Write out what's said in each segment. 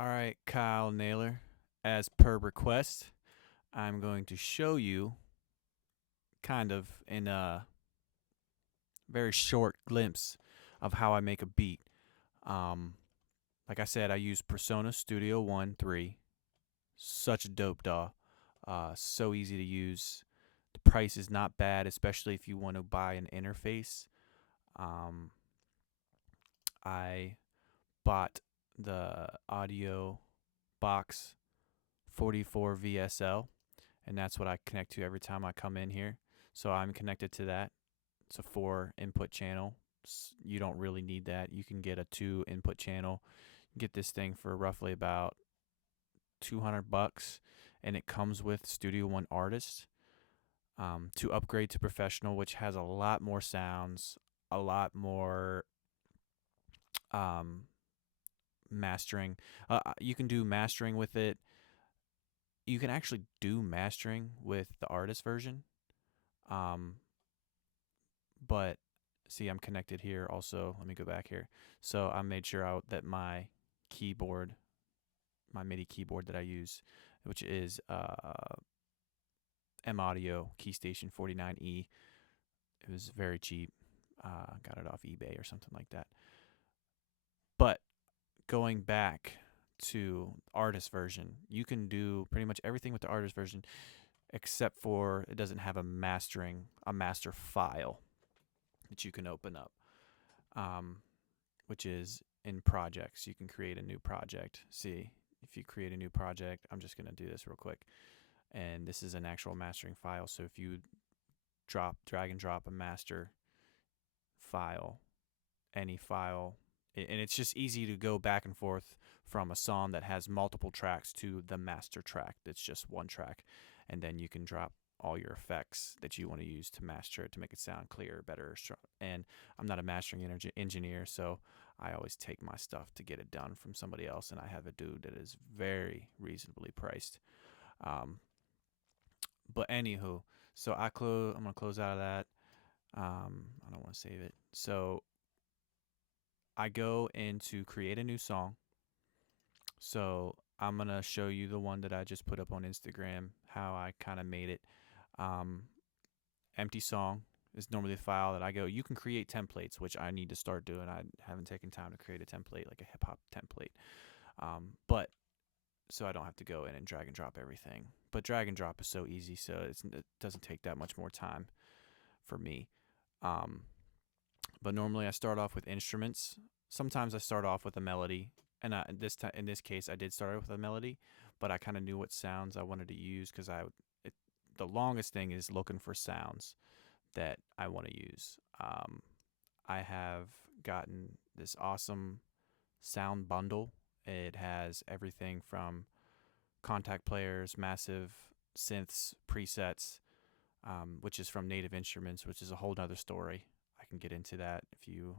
All right, Kyle Naylor. As per request, I'm going to show you kind of in a very short glimpse of how I make a beat. Um, like I said, I use Presonus Studio 1 3. Such a dope DAW. So easy to use. The price is not bad, especially if you want to buy an interface. Um, I bought the audio box 44 VSL, and that's what I connect to every time I come in here. So I'm connected to that. It's a 4 input channel. You don't really need that. You can get a 2 input channel. Get this thing for roughly about $200, and it comes with Studio One Artist. To upgrade to professional, which has a lot more sounds, a lot more um, mastering. You can do mastering with it. You can actually do mastering with the artist version. Um, but see, I'm connected here also. Let me go back here. So I made sure that my keyboard, my MIDI keyboard that I use, which is M Audio Keystation 49E. It was very cheap. Got it off eBay or something like that. But going back to artist version, you can do pretty much everything with the artist version except for it doesn't have a master file that you can open up, which is in projects. You can create a new project. See, if you create a new project, I'm just going to do this real quick. And this is an actual mastering file. So if you drag and drop a master file, any file, and it's just easy to go back and forth from a song that has multiple tracks to the master track that's just one track. And then you can drop all your effects that you want to use to master it to make it sound clearer, better. And I'm not a mastering engineer, so I always take my stuff to get it done from somebody else, and I have a dude that is very reasonably priced. But anywho, so I'm gonna close out of that. I don't want to save it. So I go into create a new song. So I'm gonna show you the one that I just put up on Instagram, how I kind of made it. Um, Empty song is normally the file that I go. You can create templates, which I need to start doing. I haven't taken time to create a template, like a hip hop template. But so I don't have to go in and drag and drop everything. But drag and drop is so easy, so it doesn't take that much more time for me. But normally I start off with instruments. Sometimes I start off with a melody, and in this case I did start with a melody, but I kind of knew what sounds I wanted to use because the longest thing is looking for sounds that I want to use. I have gotten this awesome sound bundle. It has everything from contact players, massive synths, presets, which is from Native Instruments, which is a whole nother story. I can get into that if you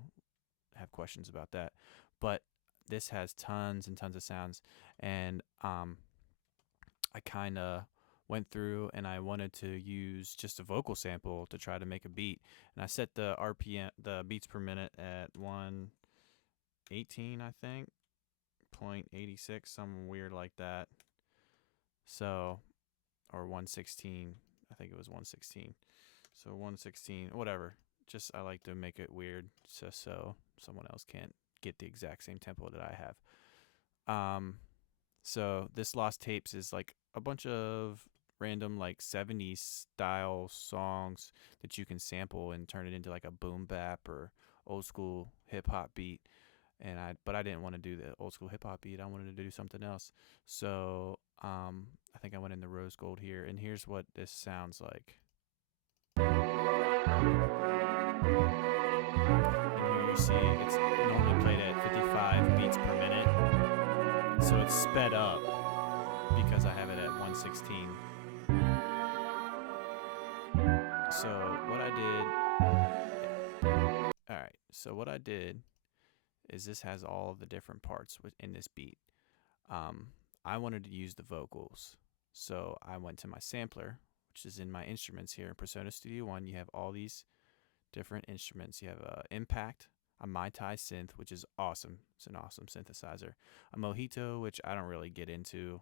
have questions about that. But this has tons and tons of sounds, and I kind of went through and I wanted to use just a vocal sample to try to make a beat, and I set the RPM, the beats per minute, at 118, I think, 0.86, something weird like that. So, or 116, I think it was 116. So 116, whatever. Just I like to make it weird so someone else can't get the exact same tempo that I have. So this Lost Tapes is like a bunch of random like 70s style songs that you can sample and turn it into like a boom bap or old school hip hop beat. But I didn't want to do the old school hip hop beat. I wanted to do something else. So I think I went in the rose gold here, and here's what this sounds like. And here you see it's normally played at 55 beats per minute. So it's sped up because I have it at 116. So what I did, alright, so what I did is this has all of the different parts within this beat. I wanted to use the vocals. So I went to my sampler, which is in my instruments here in Presonus Studio One. You have all these different instruments. You have impact. a Mai Tai synth, which is awesome. It's an awesome synthesizer. A Mojito, which I don't really get into.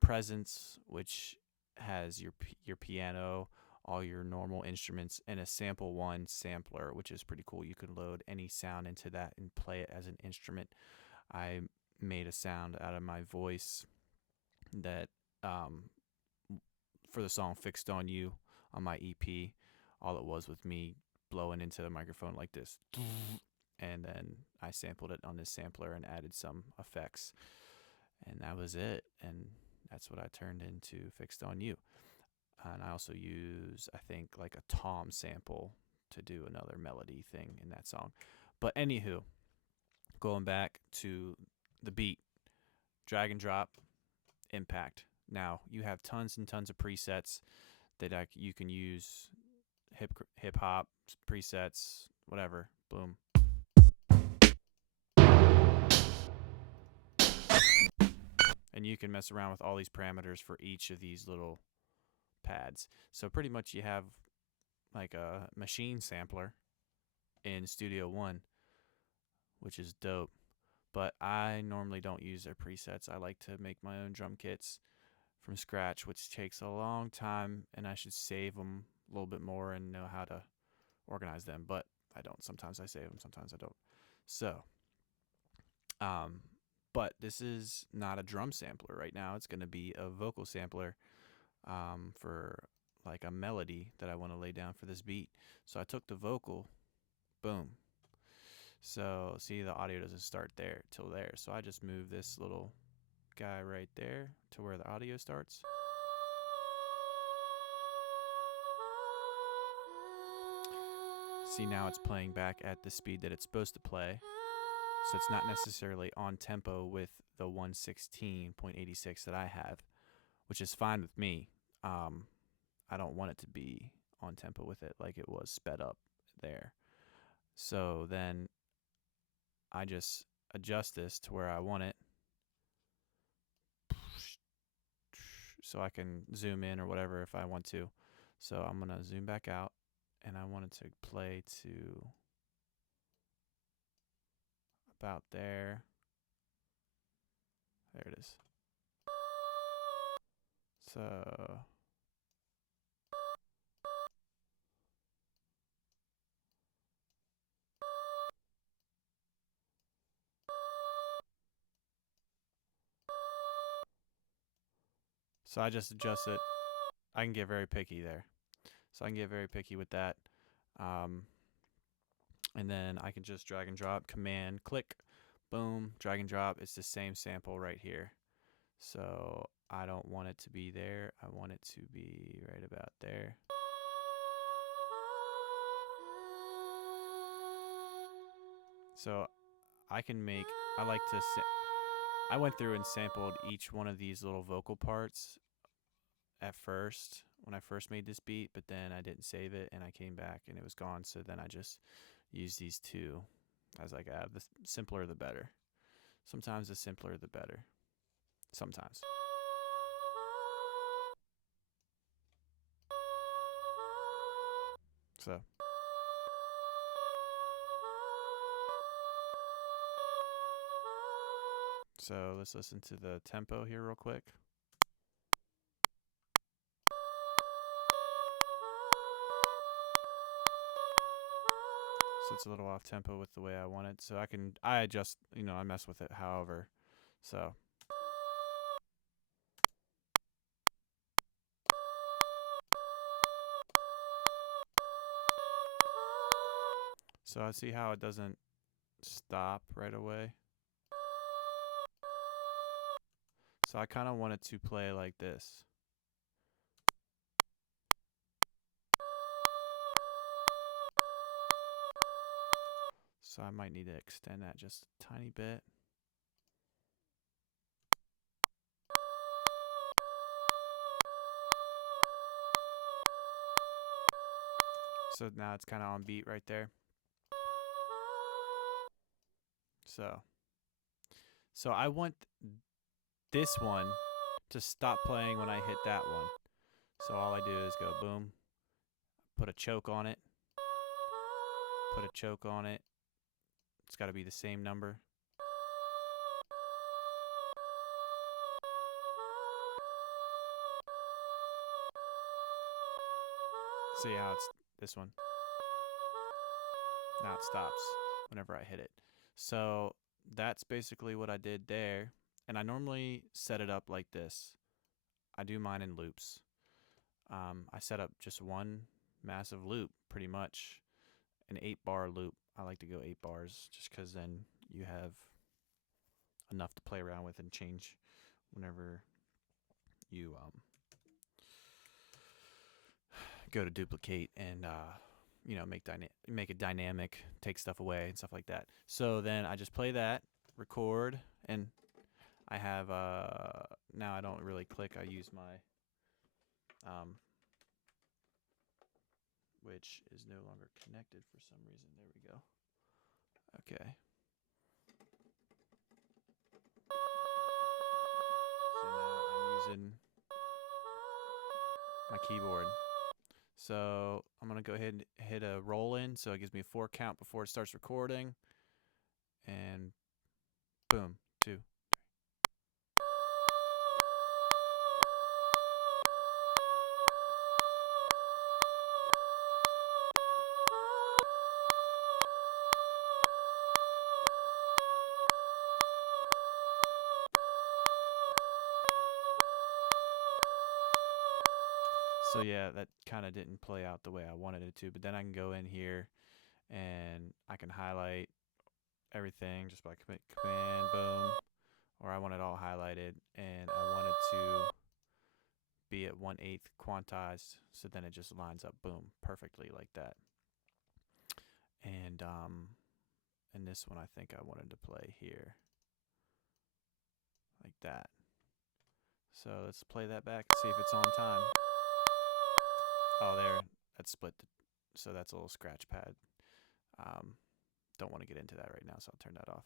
Presence, which has your piano, all your normal instruments, and a Sample One sampler, which is pretty cool. You can load any sound into that and play it as an instrument. I made a sound out of my voice that for the song "Fixed on You" on my EP. All it was with me blowing into the microphone like this, and then I sampled it on this sampler and added some effects, and that was it. And that's what I turned into "Fixed on You." And I also use, I think, like a tom sample to do another melody thing in that song. But anywho, going back to the beat, drag and drop, impact. Now you have tons and tons of presets that you can use, hip hop presets, whatever. Boom. And you can mess around with all these parameters for each of these little pads. So pretty much you have like a machine sampler in Studio One, which is dope. But I normally don't use their presets. I like to make my own drum kits from scratch, which takes a long time, and I should save them a little bit more and know how to organize them. But I don't. Sometimes I save them, sometimes I don't. So, but this is not a drum sampler right now. It's going to be a vocal sampler for like a melody that I want to lay down for this beat. So I took the vocal, boom. So see, the audio doesn't start there till there. So I just move this little guy right there to where the audio starts. See, now it's playing back at the speed that it's supposed to play. So it's not necessarily on tempo with the 116.86 that I have, which is fine with me. I don't want it to be on tempo with it like it was sped up there. So then I just adjust this to where I want it, so I can zoom in or whatever if I want to. So I'm going to zoom back out, and I want it to play to about there. There it is. So I just adjust it. I can get very picky there. So I can get very picky with that. And then I can just drag and drop, command, click, boom, drag and drop. It's the same sample right here. So I don't want it to be there. I want it to be right about there. So I went through and sampled each one of these little vocal parts at first when I first made this beat, but then I didn't save it and I came back and it was gone. So then I just used these two. I was like, the simpler the better. Sometimes the simpler the better. Sometimes. So let's listen to the tempo here real quick. So it's a little off tempo with the way I want it. So I adjust, I mess with it however. So I see how it doesn't stop right away. So I kind of want it to play like this. So I might need to extend that just a tiny bit. So now it's kind of on beat right there. So I want this one to stop playing when I hit that one. So all I do is go boom, put a choke on it, It's got to be the same number. See how it's this one? Now it stops whenever I hit it. So that's basically what I did there. And I normally set it up like this. I do mine in loops. I set up just one massive loop, pretty much, an 8-bar loop. I like to go 8 bars just because then you have enough to play around with and change whenever you go to duplicate and make it dynamic, take stuff away and stuff like that. So then I just play that, record, and I have now I don't really click. I use my which is no longer connected for some reason. There we go. Okay. So now I'm using my keyboard. So I'm going to go ahead and hit a roll in. So it gives me a 4 count before it starts recording. And boom, 2. So yeah, that kind of didn't play out the way I wanted it to, but then I can go in here and I can highlight everything just by command, boom, or I want it all highlighted and I want it to be at 1/8 quantized, so then it just lines up, boom, perfectly like that. And in this one I think I wanted to play here like that. So let's play that back and see if it's on time. Oh, there, that's split. So that's a little scratch pad. Don't want to get into that right now, so I'll turn that off.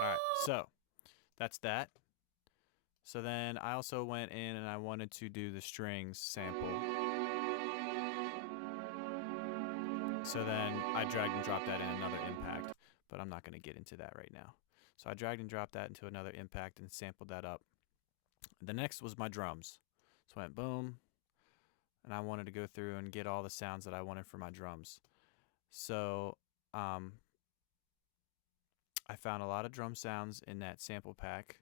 Alright, so that's that. So then I also went in and I wanted to do the strings sample. So then I dragged and dropped that in another impact, but I'm not going to get into that right now. So I dragged and dropped that into another impact and sampled that up. The next was my drums. So I went boom, and I wanted to go through and get all the sounds that I wanted for my drums. So I found a lot of drum sounds in that sample pack,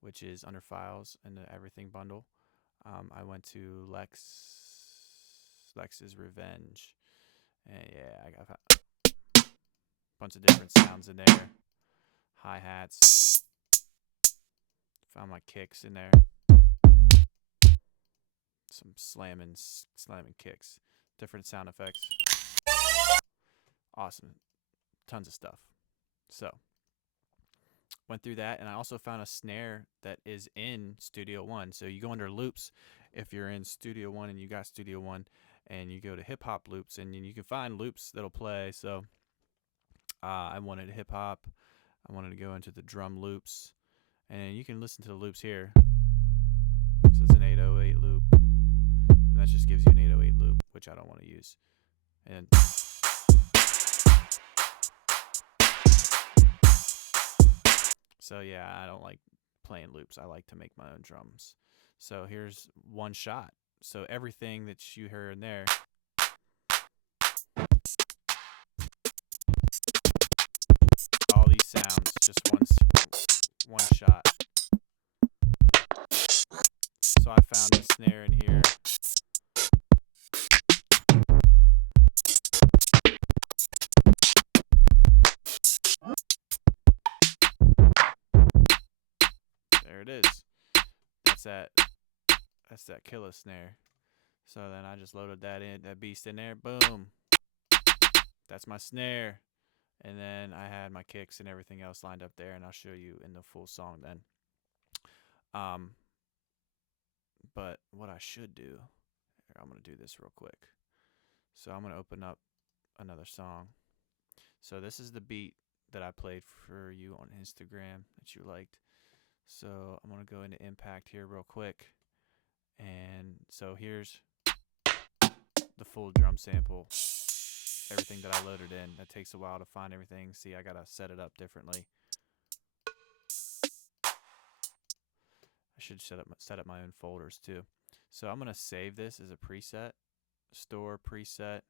which is under files in the everything bundle. I went to Lex's Revenge. And yeah, I got a bunch of different sounds in there. Hi-hats. Found my kicks in there. Some slamming kicks. Different sound effects. Awesome. Tons of stuff. So, went through that, and I also found a snare that is in Studio One. So you go under loops if you're in Studio One and you got Studio One, and you go to hip hop loops, and you can find loops that'll play. So I wanted hip hop. I wanted to go into the drum loops, and you can listen to the loops here. So it's an 808 loop, and that just gives you an 808 loop, which I don't want to use. And so yeah, I don't like playing loops. I like to make my own drums. So here's one shot. So everything that you heard in there, all these sounds, just one shot. So I found the snare in here. There it is. That's that killer snare. So then I just loaded that beast in there. Boom. That's my snare. And then I had my kicks and everything else lined up there, and I'll show you in the full song then. But what I should do, I'm going to do this real quick. So I'm going to open up another song. So this is the beat that I played for you on Instagram that you liked. So I'm gonna go into impact here real quick, and so here's the full drum sample. Everything that I loaded in. That takes a while to find everything. See, I gotta set it up differently. I should set up my own folders too. So I'm gonna save this as a preset, store preset.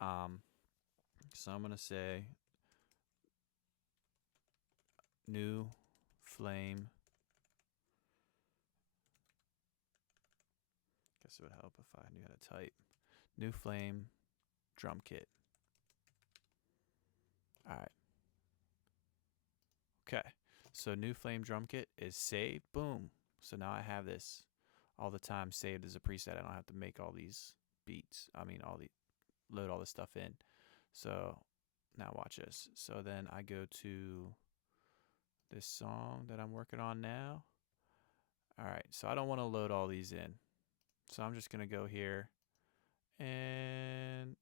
So I'm gonna say new flame. Guess it would help if I knew how to type. New flame drum kit. All right. Okay. So new flame drum kit is saved. Boom. So now I have this all the time saved as a preset. I don't have to make all these beats. Load all this stuff in. So now watch this. So then I go to this song that I'm working on now. All right. So I don't want to load all these in. So I'm just going to go here and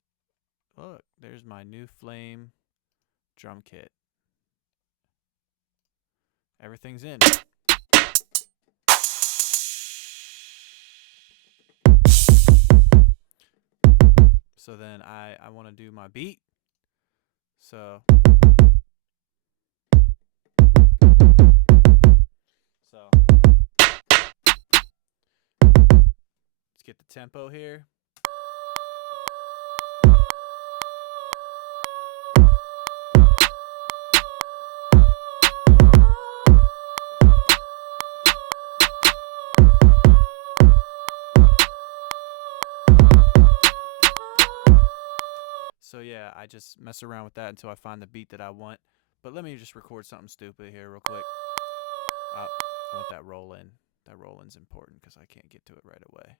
look, there's my new flame drum kit. Everything's in. So then I want to do my beat. So let's get the tempo here. So yeah, I just mess around with that until I find the beat that I want. But let me just record something stupid here real quick. I want that roll in. That roll in's important because I can't get to it right away.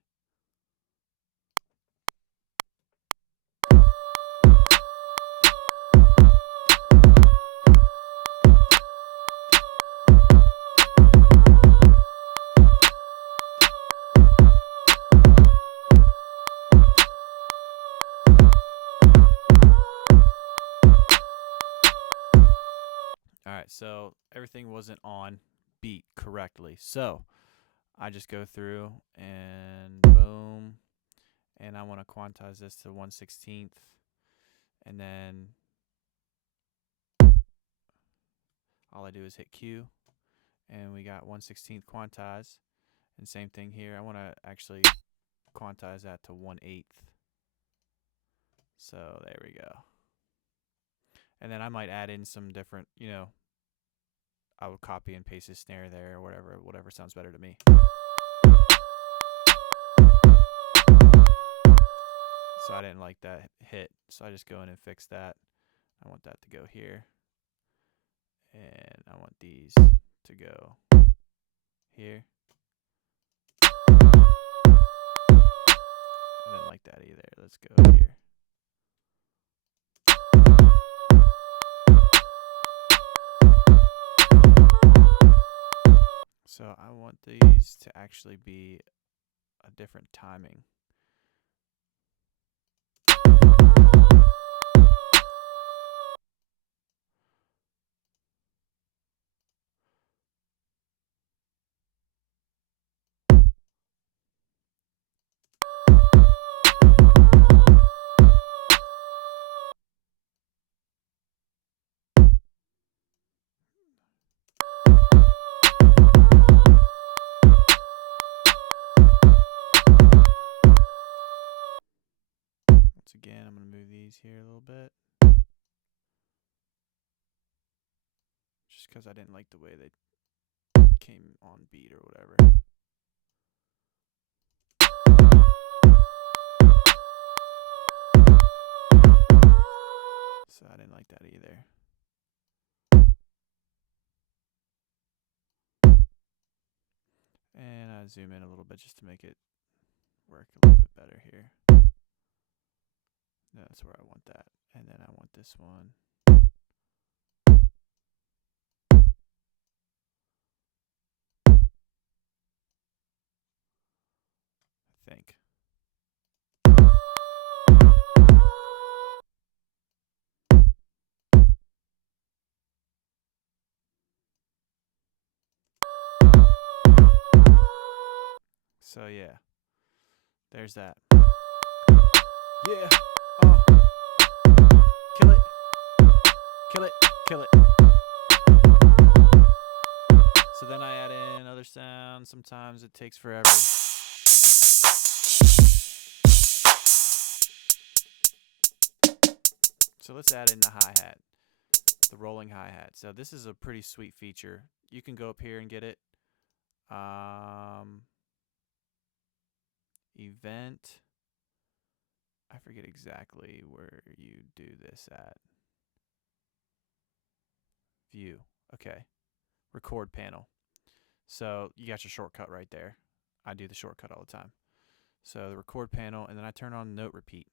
Alright, so everything wasn't on beat correctly. So I just go through and boom. And I want to quantize this to 1/16. And then all I do is hit Q. And we got 1/16 quantize. And same thing here. I want to actually quantize that to 1/8. So there we go. And then I might add in some different, I would copy and paste a snare there or whatever sounds better to me. So I didn't like that hit, so I just go in and fix that. I want that to go here. And I want these to go here. I didn't like that either. Let's go here. So I want these to actually be a different timing. Once again, I'm going to move these here a little bit. Just because I didn't like the way they came on beat or whatever. So I didn't like that either. And I zoom in a little bit just to make it work a little bit better here. That's where I want that. And then I want this one. I think. So yeah, there's that. Yeah. Oh. Kill it. Kill it. Kill it. So then I add in other sounds. Sometimes it takes forever. So let's add in the hi-hat, the rolling hi-hat. So this is a pretty sweet feature. You can go up here and get it. Event. I forget exactly where you do this at. View. Okay. Record panel. So you got your shortcut right there. I do the shortcut all the time. So the record panel, and then I turn on note repeat.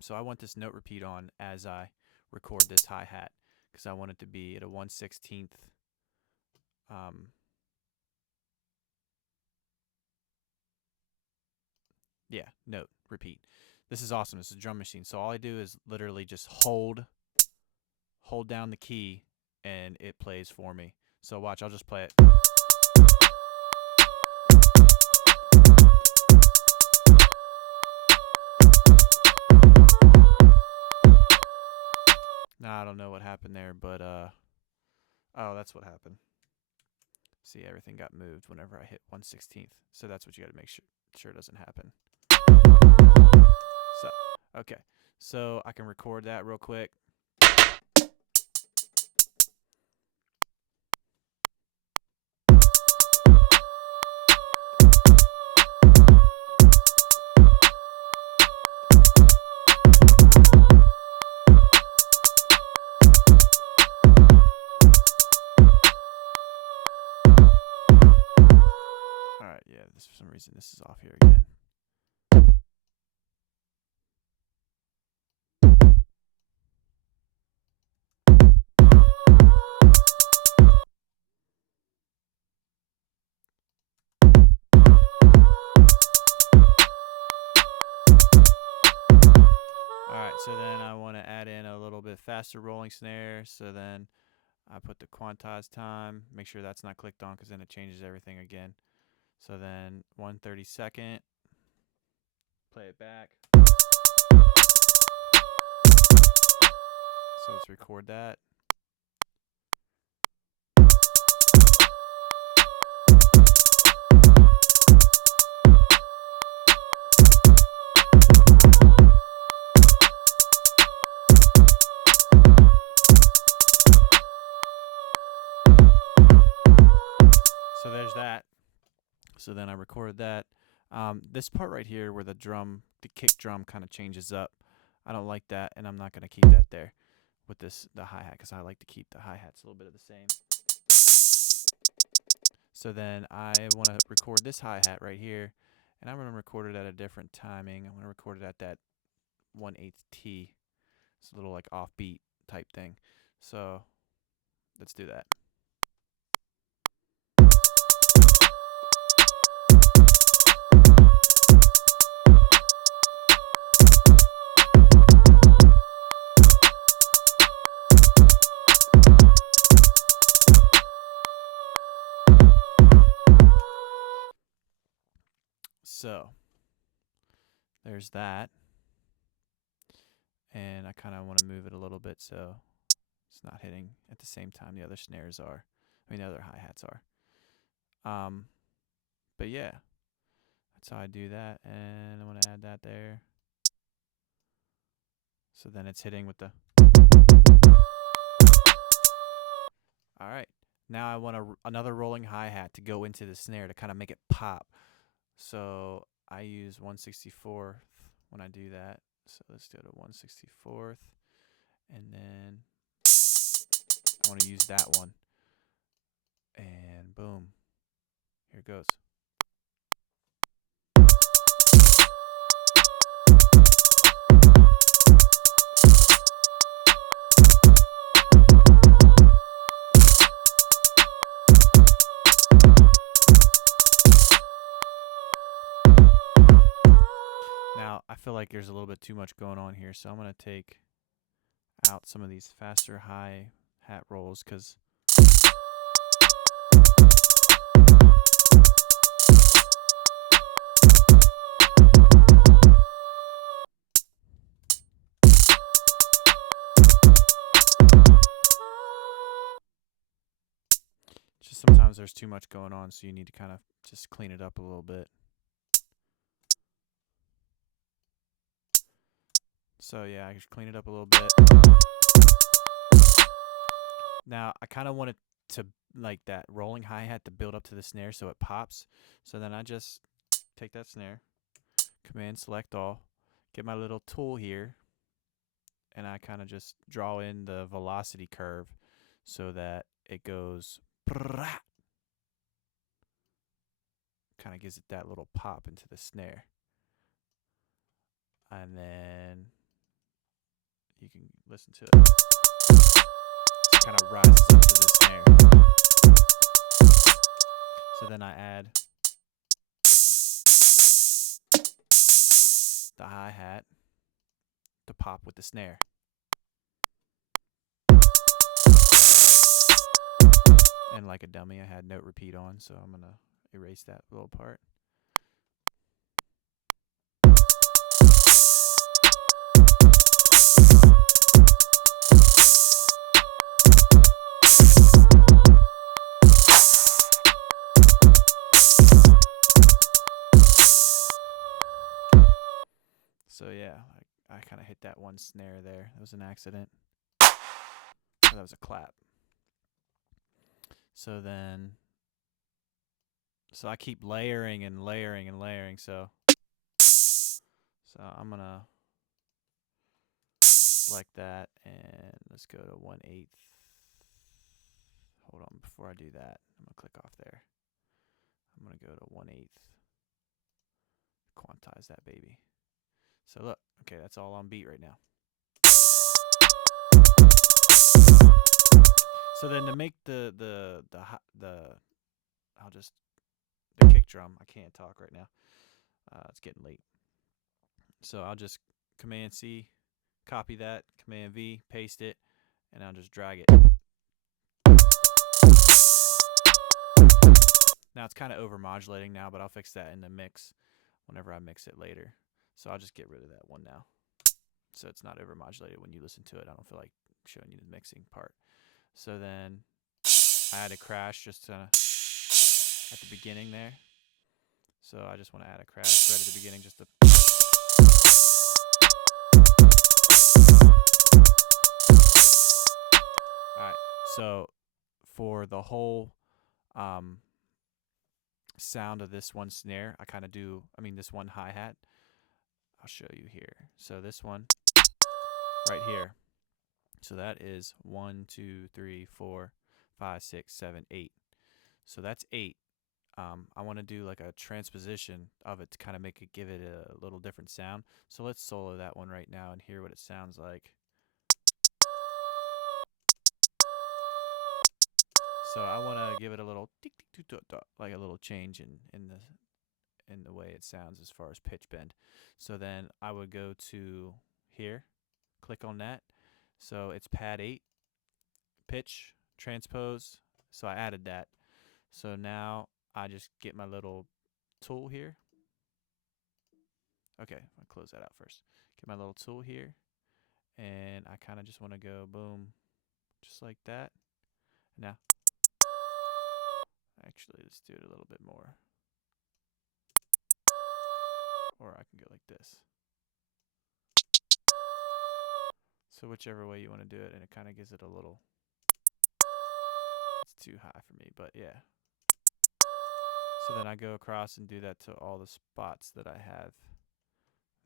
So I want this note repeat on as I record this hi-hat because I want it to be at a 1/16th. Yeah, note repeat. This is awesome. This is a drum machine. So all I do is literally just hold down the key, and it plays for me. So watch, I'll just play it. Now I don't know what happened there, but oh, that's what happened. See, everything got moved whenever I hit 1/16th. So that's what you got to make sure doesn't happen. So, okay. So I can record that real quick. Alright, yeah, for some reason this is off here again. Alright, so then I want to add in a little bit faster rolling snare, so then I put the quantize time, make sure that's not clicked on because then it changes everything again. So then 1/32nd, play it back. So let's record that. So there's that. So then I recorded that. This part right here where the kick drum kind of changes up, I don't like that, and I'm not going to keep that there with the hi-hat because I like to keep the hi-hats a little bit of the same. So then I want to record this hi-hat right here, and I'm going to record it at a different timing. I'm going to record it at that 1/8 T. It's a little like offbeat type thing. So let's do that. So there's that, and I kind of want to move it a little bit so it's not hitting at the same time the other snares are. The other hi-hats are. But yeah, that's how I do that, and I want to add that there. So then it's hitting with the. All right, now I want another rolling hi-hat to go into the snare to kind of make it pop. So I use 1/64th when I do that. So let's do it at 1/64th, and then I want to use that one, and boom, here it goes. Now, I feel like there's a little bit too much going on here, so I'm going to take out some of these faster hi-hat rolls because sometimes there's too much going on, so you need to kind of just clean it up a little bit. So yeah, I just clean it up a little bit. Now I kind of want it to, like, that rolling hi-hat to build up to the snare so it pops. So then I just take that snare, Command select all, get my little tool here, and I kind of just draw in the velocity curve so that it goes kind of gives it that little pop into the snare. And then you can listen to it. It kind of rises up to the snare. So then I add the hi-hat to pop with the snare. And like a dummy, I had note repeat on, so I'm going to erase that little part. So yeah, I kind of hit that one snare there. That was an accident. Oh, that was a clap. So then, so I keep layering and layering and layering. So I'm gonna select that and let's go to 1/8. Hold on, before I do that, I'm gonna click off there. I'm gonna go to 1/8. Quantize that baby. So look, okay, that's all on beat right now. So then to make the kick drum, I can't talk right now. It's getting late. So I'll just Command C, copy that, Command V, paste it, and I'll just drag it. Now it's kind of over modulating now, but I'll fix that in the mix whenever I mix it later. So I'll just get rid of that one now, so it's not over modulated when you listen to it. I don't feel like showing you the mixing part. So then I add a crash just at the beginning there. So I just want to add a crash right at the beginning just to. Alright, so for the whole sound of this one snare, this one hi-hat, I'll show you here. So this one right here. So that is 1, 2, 3, 4, 5, 6, 7, 8. So that's 8. I want to do like a transposition of it to kind of give it a little different sound. So let's solo that one right now and hear what it sounds like. So I want to give it a little like a little change in the way it sounds as far as pitch bend. So then I would go to here, click on that. So it's pad 8, pitch, transpose. So I added that. So now I just get my little tool here. Okay, I'll close that out first. Get my little tool here, and I kind of just want to go boom, just like that. Now, actually, let's do it a little bit more. Or I can go like this. So whichever way you want to do it, and it kind of gives it a little. It's too high for me, but yeah. So then I go across and do that to all the spots that I have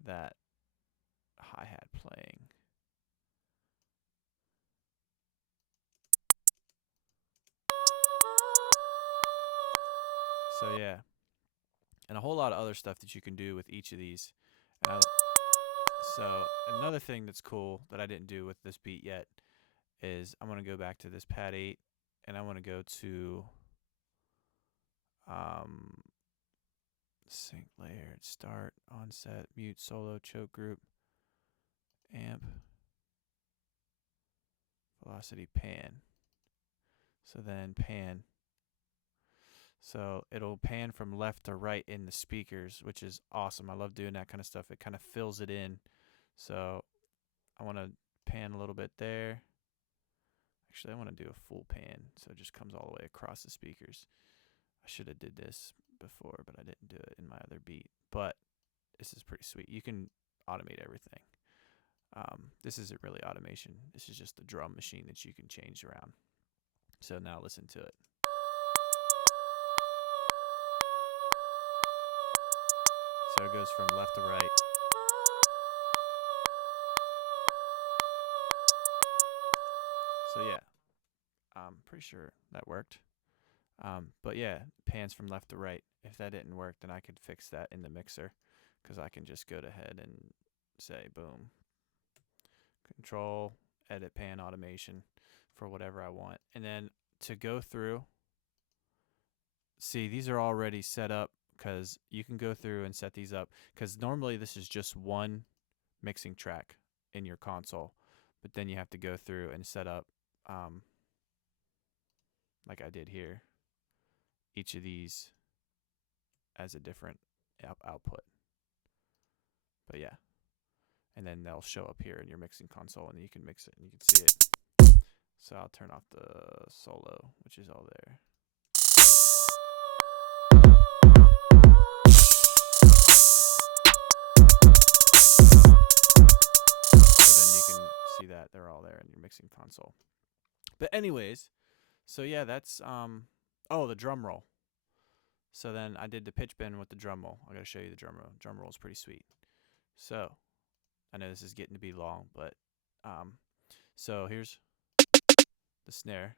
that hi-hat playing. So yeah, and a whole lot of other stuff that you can do with each of these. So another thing that's cool that I didn't do with this beat yet is I'm going to go back to this pad 8, and I want to go to sync layered, start, onset, mute, solo, choke group, amp, velocity, pan. So then pan. So it'll pan from left to right in the speakers, which is awesome. I love doing that kind of stuff. It kind of fills it in. So I want to pan a little bit there. Actually, I want to do a full pan so it just comes all the way across the speakers. I should have did this before, but I didn't do it in my other beat. But this is pretty sweet. You can automate everything. This isn't really automation. This is just a drum machine that you can change around. So now listen to it. So it goes from left to right. So yeah, I'm pretty sure that worked. But yeah, pans from left to right. If that didn't work, then I could fix that in the mixer, because I can just go ahead and say boom, control, edit pan automation for whatever I want. And then to go through, see, these are already set up, because you can go through and set these up, because normally this is just one mixing track in your console, but then you have to go through and set up, like I did here, each of these as a different output. But yeah, and then they'll show up here in your mixing console, and you can mix it and you can see it. So I'll turn off the solo, which is all there. So then you can see that they're all there in your mixing console. But anyways, so yeah, that's oh, the drum roll. So then I did the pitch bend with the drum roll. I gotta show you the drum roll. Drum roll is pretty sweet. So I know this is getting to be long, but so here's the snare.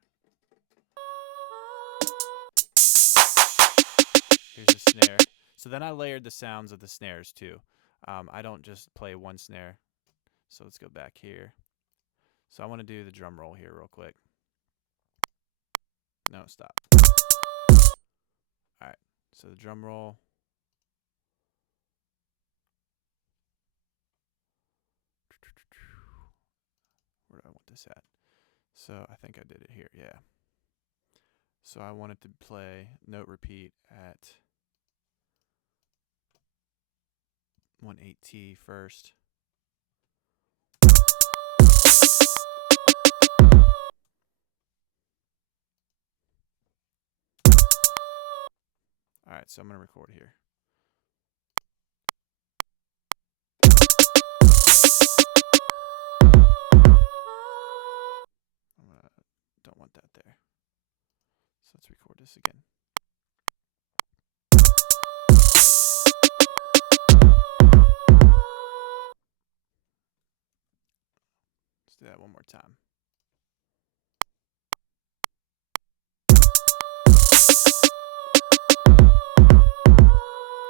Here's the snare. So then I layered the sounds of the snares too. I don't just play one snare. So let's go back here. So I want to do the drum roll here real quick. No, stop. All right. So the drum roll. Where do I want this at? So I think I did it here. Yeah. So I wanted to play note repeat at 1/8T first. All right, so I'm going to record here. Don't want that there. So let's record this again. Let's do that one more time.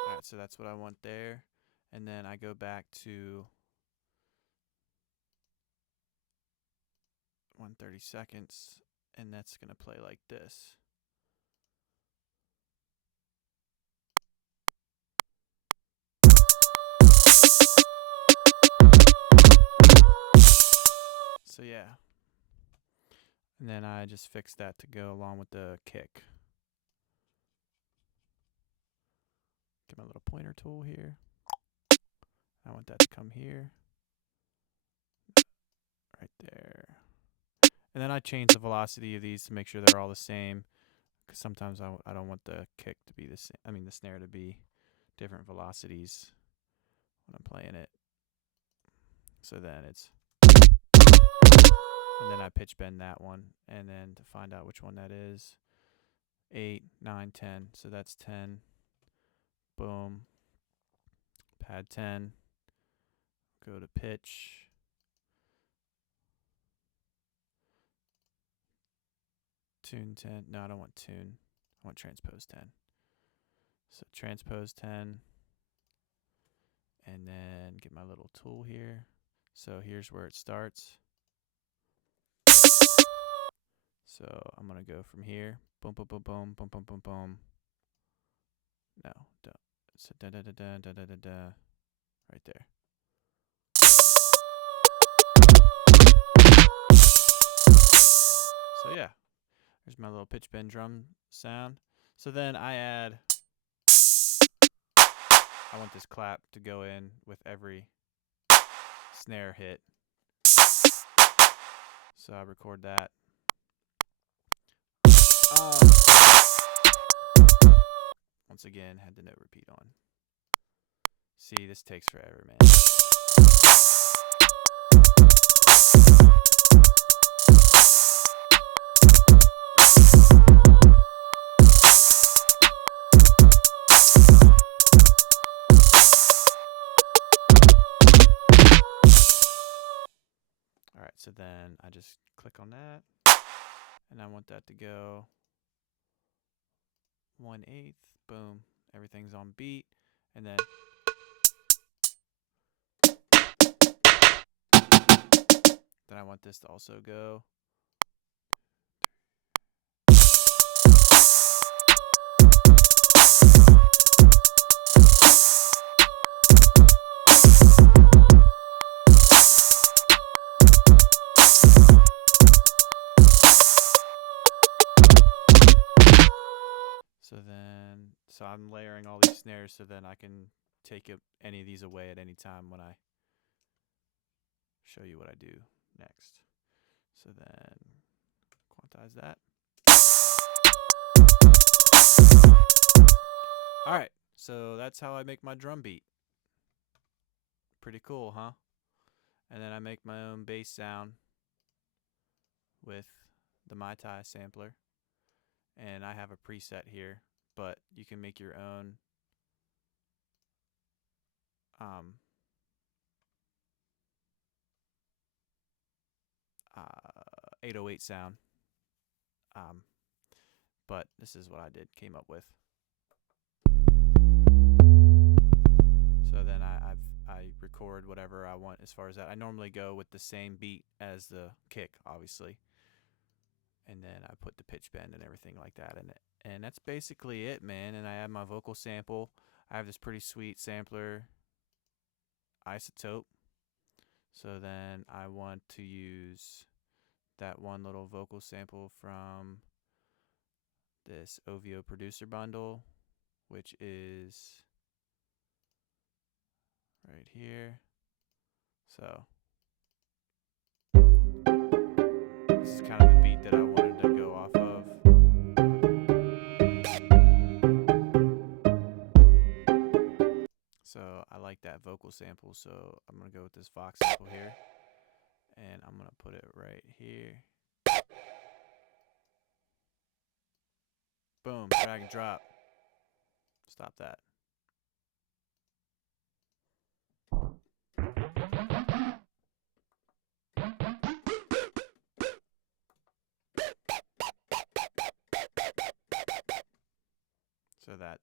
All right, so that's what I want there. And then I go back to 130 seconds, and that's going to play like this. So yeah. And then I just fixed that to go along with the kick. Get my little pointer tool here. I want that to come here. Right there. And then I change the velocity of these to make sure they're all the same, because sometimes I don't want the kick to be the same. I mean the snare to be different velocities when I'm playing it. So then it's, and then I pitch bend that one, and then to find out which one that is, 8, 9, 10. So that's 10. Boom. Pad 10. Go to pitch. Tune 10. No, I don't want tune. I want transpose 10. So transpose 10. And then get my little tool here. So here's where it starts. So I'm going to go from here. Boom, boom, boom, boom, boom, boom, boom, boom. No, don't. So da da da da da da da da. Right there. So yeah, there's my little pitch bend drum sound. So then I want this clap to go in with every snare hit. So I record that. Once again, had the note repeat on. See, this takes forever, man. Alright, so then I just click on that, and I want that to go 1/8. Boom. Everything's on beat, and then I want this to also go. So I'm layering all these snares so then I can take any of these away at any time when I show you what I do next. So then quantize that. Alright, so that's how I make my drum beat. Pretty cool, huh? And then I make my own bass sound with the Mai Tai sampler. And I have a preset here, but you can make your own 808 sound. But this is what I came up with. So then I record whatever I want as far as that. I normally go with the same beat as the kick, obviously. And then I put the pitch bend and everything like that in it. And that's basically it, man. And I have my vocal sample. I have this pretty sweet sampler, Isotope. So then I want to use that one little vocal sample from this OVO producer bundle, which is right here. So this is kind of the beat that I wanted to go off of. So I like that vocal sample, so I'm going to go with this Vox sample here. And I'm going to put it right here. Boom, drag and drop. Stop that. So then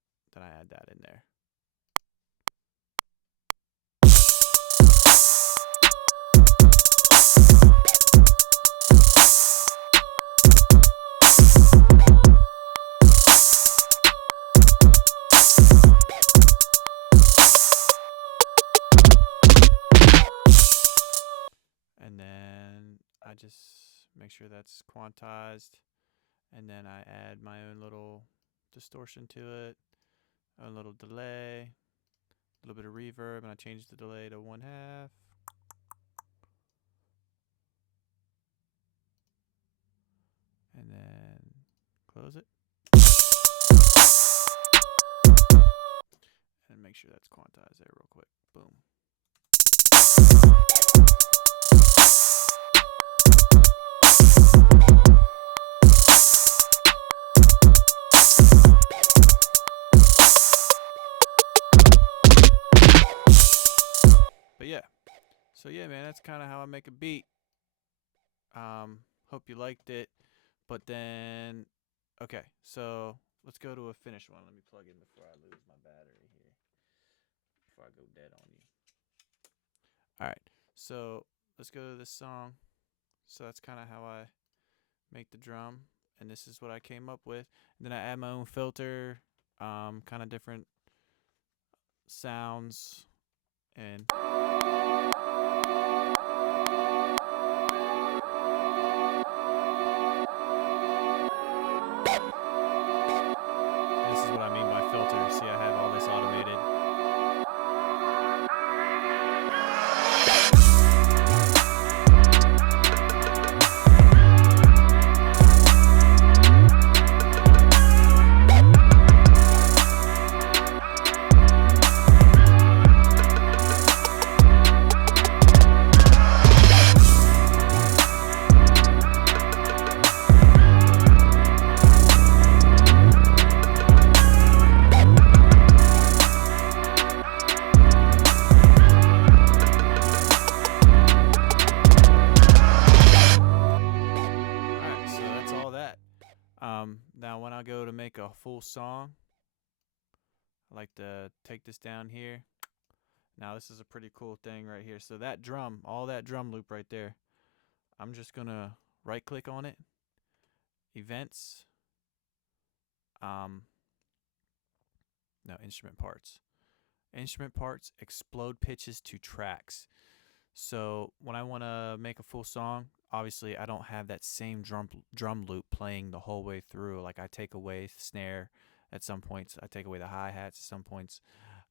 I add that in there. And then I just make sure that's quantized, and then I add my own little distortion to it, a little delay, a little bit of reverb, and I change the delay to 1/2. And then close it. And make sure that's quantized there real quick. Boom. But yeah. So yeah, man, that's kind of how I make a beat. Hope you liked it. But then, okay, so let's go to a finished one. Let me plug in before I lose my battery here. Before I go dead on you. Alright, so let's go to this song. So that's kind of how I make the drum. And this is what I came up with. And then I add my own filter, kind of different sounds. And this is what I mean by filter. See, I have all this automated. full song, I like to take this down here. Now this is a pretty cool thing right here. So that drum, all that drum loop right there, I'm just gonna right click on it, events, no, instrument parts. Instrument parts, explode pitches to tracks. So when I want to make a full song, obviously I don't have that same drum loop playing the whole way through. Like I take away the snare at some points, I take away the hi-hats at some points,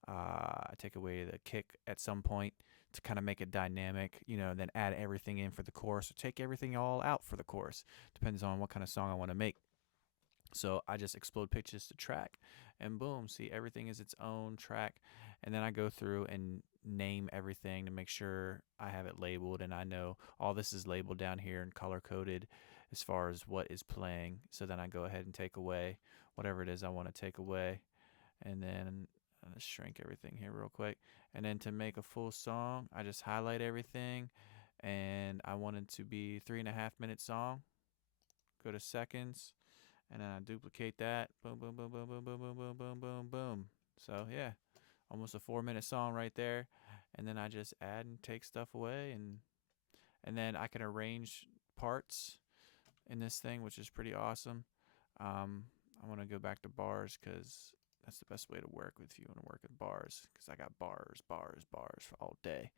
I take away the kick at some point to kind of make it dynamic, and then add everything in for the chorus, or take everything all out for the chorus. Depends on what kind of song I want to make. So I just explode pitches to track, and boom, see, everything is its own track. And then I go through and name everything to make sure I have it labeled, and I know all this is labeled down here and color coded as far as what is playing. So then I go ahead and take away whatever it is I want to take away, and then let's shrink everything here real quick. And then to make a full song, I just highlight everything, and I want it to be 3.5-minute song. Go to seconds, and then I duplicate that. Boom, boom, boom, boom, boom, boom, boom, boom, boom, boom, boom. So yeah, almost a 4-minute song right there. And then I just add and take stuff away, and then I can arrange parts in this thing, which is pretty awesome. I want to go back to bars because that's the best way to work with if you want to work with bars, because I got bars for all day.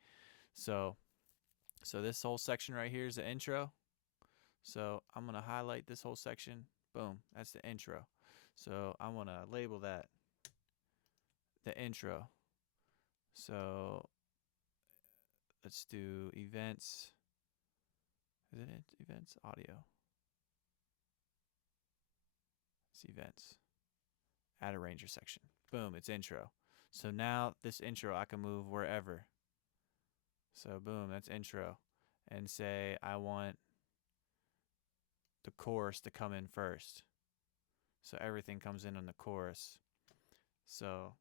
So this whole section right here is the intro. So I'm going to highlight this whole section. Boom, that's the intro. So I want to label that the intro. So let's do events. Is it events? Audio. It's events. Add arranger section. Boom, it's intro. So now this intro I can move wherever. So boom, that's intro. And say I want the chorus to come in first. So everything comes in on the chorus. So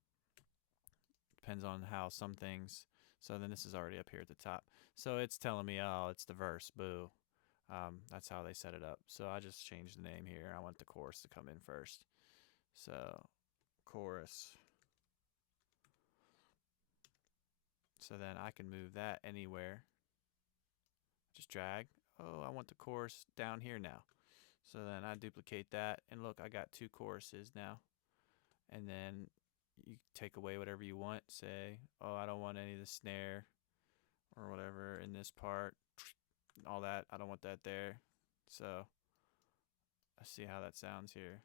depends on how some things. So then this is already up here at the top. So it's telling me, oh, it's the verse. Boo. That's how they set it up. So I just changed the name here. I want the chorus to come in first. So chorus. So then I can move that anywhere. Just drag. Oh, I want the chorus down here now. So then I duplicate that, and look, I got 2 choruses now. And then you take away whatever you want. Say, oh, I don't want any of the snare or whatever in this part. All that, I don't want that there. So let's see how that sounds here.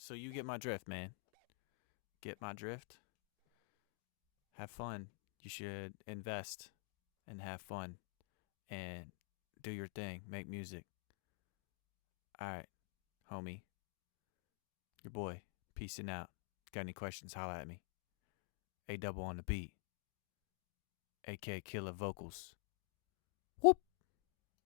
So you get my drift, man. Get my drift. Have fun. You should invest and have fun and do your thing. Make music. Alright, homie. Your boy. Peacing out. Got any questions, holla at me. A double on the beat. AK Killer Vocals.